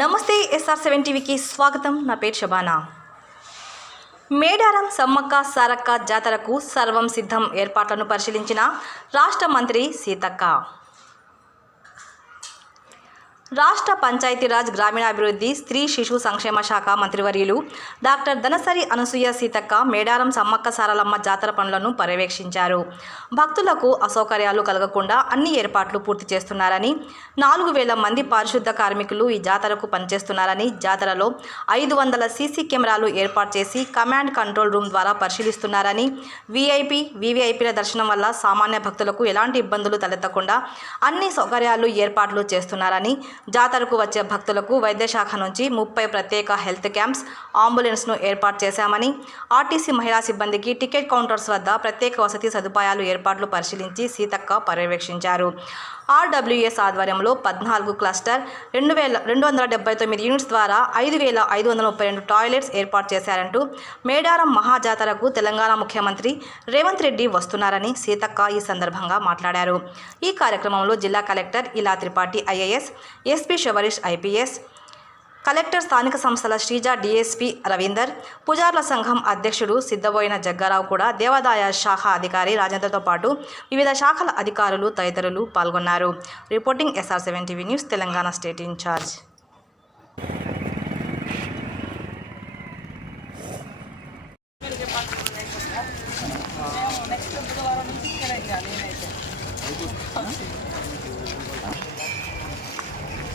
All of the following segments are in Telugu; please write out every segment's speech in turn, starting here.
నమస్తే ఎస్ఆర్ సెవెన్ టీవీకి స్వాగతం. నా పేరు శబానా. మేడారం సమ్మక్క సారక్క జాతరకు సర్వం సిద్ధం ఏర్పాట్లను పరిశీలించిన రాష్ట్ర మంత్రి సీతక్క. రాష్ట్ర పంచాయతీరాజ్ గ్రామీణాభివృద్ధి స్త్రీ శిశు సంక్షేమ శాఖ మంత్రివర్యులు డాక్టర్ ధనసరి అనసూయ సీతక్క మేడారం సమ్మక్క సారలమ్మ జాతర పనులను పర్యవేక్షించారు. భక్తులకు అసౌకర్యాలు కలగకుండా అన్ని ఏర్పాట్లు పూర్తి చేస్తున్నారని నాలుగు వేల మంది పారిశుద్ధ కార్మికులు ఈ జాతరకు పనిచేస్తున్నారని జాతరలో ఐదు వందల సీసీ కెమెరాలు ఏర్పాటు చేసి కమాండ్ కంట్రోల్ రూమ్ ద్వారా పరిశీలిస్తున్నారని వీఐపీ వీవీఐపీల దర్శనం వల్ల సామాన్య భక్తులకు ఎలాంటి ఇబ్బందులు తలెత్తకుండా అన్ని సౌకర్యాలు ఏర్పాట్లు చేస్తున్నారని జాతరకు వచ్చే భక్తులకు వైద్యశాఖ నుంచి ముప్పై ప్రత్యేక హెల్త్ క్యాంప్స్ అంబులెన్స్ను ఏర్పాటు చేశామని ఆర్టీసీ మహిళా సిబ్బందికి టికెట్ కౌంటర్స్ వద్ద ప్రత్యేక వసతి సదుపాయాలు ఏర్పాట్లు పరిశీలించి సీతక్క పర్యవేక్షించారు. ఆర్డబ్ల్యూఎస్ ఆధ్వర్యంలో పద్నాలుగు క్లస్టర్ రెండు వేల రెండు వందల డెబ్బై తొమ్మిది యూనిట్స్ ద్వారా ఐదు వేల ఐదు వందల ముప్పై రెండు టాయిలెట్స్ ఏర్పాటు చేశారంటూ మేడారం మహాజాతరకు తెలంగాణ ముఖ్యమంత్రి రేవంత్ రెడ్డి వస్తున్నారని సీతక్క ఈ సందర్భంగా మాట్లాడారు. ఈ కార్యక్రమంలో జిల్లా collector Ila Tripathi IAS SP Sabarish IPS collector స్థానిక సంస్థల శ్రీజ డిఎస్పీ రవీందర్ పుజార్ల సంఘం అధ్యక్షుడు సిద్ధబోయిన జగ్గారావు కూడా దేవాదాయ శాఖ అధికారి రాజేంద్రతో పాటు వివిధ శాఖల అధికారులు తదితరులు పాల్గొన్నారు. Reporting SR seven TV news Telangana state in charge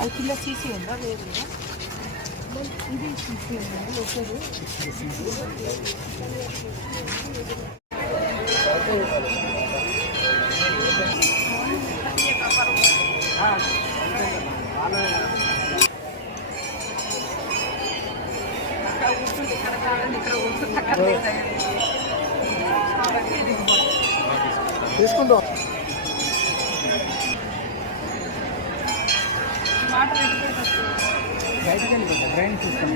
అది కింద సీసీ ఉందా లేదు ఇది సీసీ ఉందా ఒకరు ఇక్కడ కాదండి ఇక్కడ తీసుకుంటాం. బయటకు వెళ్ళిపోతా బ్రెయిన్ సిస్టమ్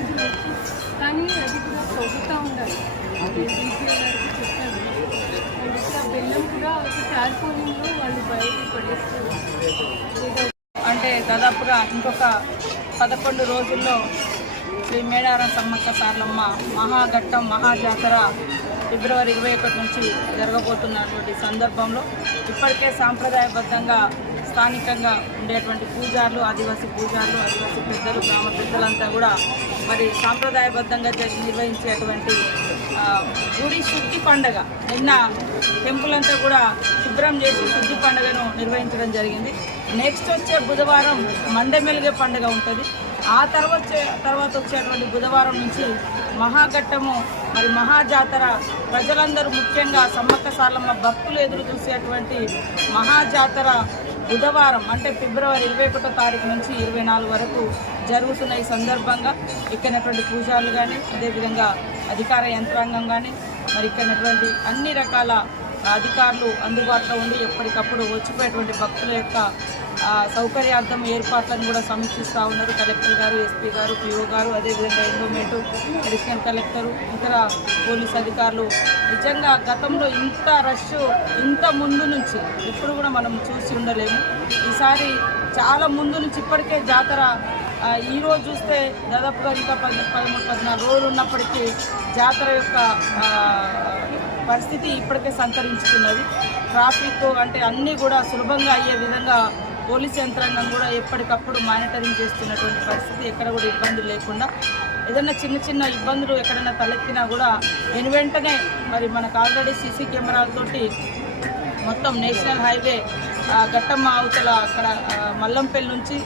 కానీ అది కూడా చదువుతూ ఉండాలి బెల్లం కూడా ఒక కార్పోరింగ్లో వాళ్ళు బయటకు పడేస్తారు. అంటే దాదాపుగా ఇంకొక పదకొండు రోజుల్లో శ్రీ మేడారం సమ్మక్క సార్లమ్మ మహాఘట్టం మహాజాతర ఫిబ్రవరి ఇరవై ఒకటి నుంచి జరగబోతున్నటువంటి సందర్భంలో ఇప్పటికే సాంప్రదాయబద్ధంగా స్థానికంగా ఉండేటువంటి పూజారులు ఆదివాసీ పూజారులు ఆదివాసీ పెద్దలు గ్రామ పెద్దలంతా కూడా మరి సాంప్రదాయబద్ధంగా జరి- నిర్వహించేటువంటి గుడి శుద్ధి పండగ. నిన్న టెంపుల్ అంతా కూడా శుభ్రం చేసి శుద్ధి పండుగను నిర్వహించడం జరిగింది. నెక్స్ట్ వచ్చే బుధవారం మండమెలిగే పండుగ ఉంటుంది. ఆ తర్వాత తర్వాత వచ్చేటువంటి బుధవారం నుంచి మహాఘట్టము మరి మహాజాతర ప్రజలందరూ ముఖ్యంగా సమ్మక్క సార్లమ్మ భక్తులు ఎదురు చూసేటువంటి మహాజాతర బుధవారం అంటే ఫిబ్రవరి ఇరవై ఒకటో తారీఖు నుంచి ఇరవై నాలుగు వరకు జరుగుతున్న ఈ సందర్భంగా ఇక్కడటువంటి పూజారులు కానీ అదేవిధంగా అధికార యంత్రాంగం కానీ మరి ఇక్కడటువంటి అన్ని రకాల అధికారులు అందుబాటులో ఉండి ఎప్పటికప్పుడు వచ్చిపోయేటువంటి భక్తుల యొక్క సౌకర్యార్థం ఏర్పాట్లను కూడా సమీక్షిస్తూ ఉన్నారు. కలెక్టర్ గారు ఎస్పీ గారు పిఓ గారు అదేవిధంగా ఎండోమెంట్ అడిషనల్ కలెక్టరు ఇతర పోలీస్ అధికారులు. నిజంగా గతంలో ఇంత రష్ ఇంత ముందు నుంచి ఎప్పుడు కూడా మనం చూసి ఉండలేము. ఈసారి చాలా ముందు నుంచి ఇప్పటికే జాతర ఈరోజు ఈ రోజు చూస్తే దాదాపుగా ఇంకా పది పదమూడు పద్నాలుగు రోజులు ఉన్నప్పటికీ జాతర యొక్క పరిస్థితి ఇప్పటికే సంతరించుకున్నది. ట్రాఫిక్ అంటే అన్నీ కూడా సులభంగా అయ్యే విధంగా పోలీస్ యంత్రాంగం కూడా ఎప్పటికప్పుడు మానిటరింగ్ చేస్తున్నటువంటి పరిస్థితి. ఎక్కడ కూడా ఇబ్బందులు లేకుండా ఏదైనా చిన్న చిన్న ఇబ్బందులు ఎక్కడైనా తలెత్తినా కూడా నేను వెంటనే మరి మనకు ఆల్రెడీ సీసీ కెమెరాలతోటి మొత్తం నేషనల్ హైవే ఘట్టమ్మ అవతల అక్కడ మల్లంపల్లి నుంచి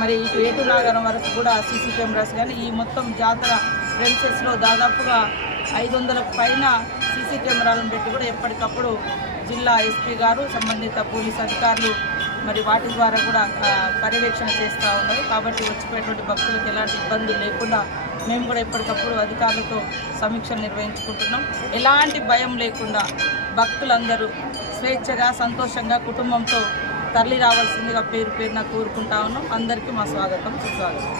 మరి ఇటు ఏటు నాగరం వరకు కూడా సీసీ కెమెరాస్ కానీ ఈ మొత్తం జాతర ప్రెమిసెస్లో దాదాపుగా ఐదు వందల పైన సీసీ కెమెరాలను పెట్టి కూడా ఎప్పటికప్పుడు జిల్లా ఎస్పీ గారు సంబంధిత పోలీస్ అధికారులు మరి వాటి ద్వారా కూడా పర్యవేక్షణ చేస్తూ ఉన్నారు. కాబట్టి వచ్చిపోయేటువంటి భక్తులకు ఎలాంటి ఇబ్బందులు లేకుండా మేము కూడా ఎప్పటికప్పుడు అధికారులతో సమీక్షలు నిర్వహించుకుంటున్నాం. ఎలాంటి భయం లేకుండా భక్తులందరూ స్వేచ్ఛగా సంతోషంగా కుటుంబంతో తరలి రావాల్సిందిగా పేరు పేరున కోరుకుంటా ఉన్నాం. అందరికీ మా స్వాగతం సుస్వాగతం.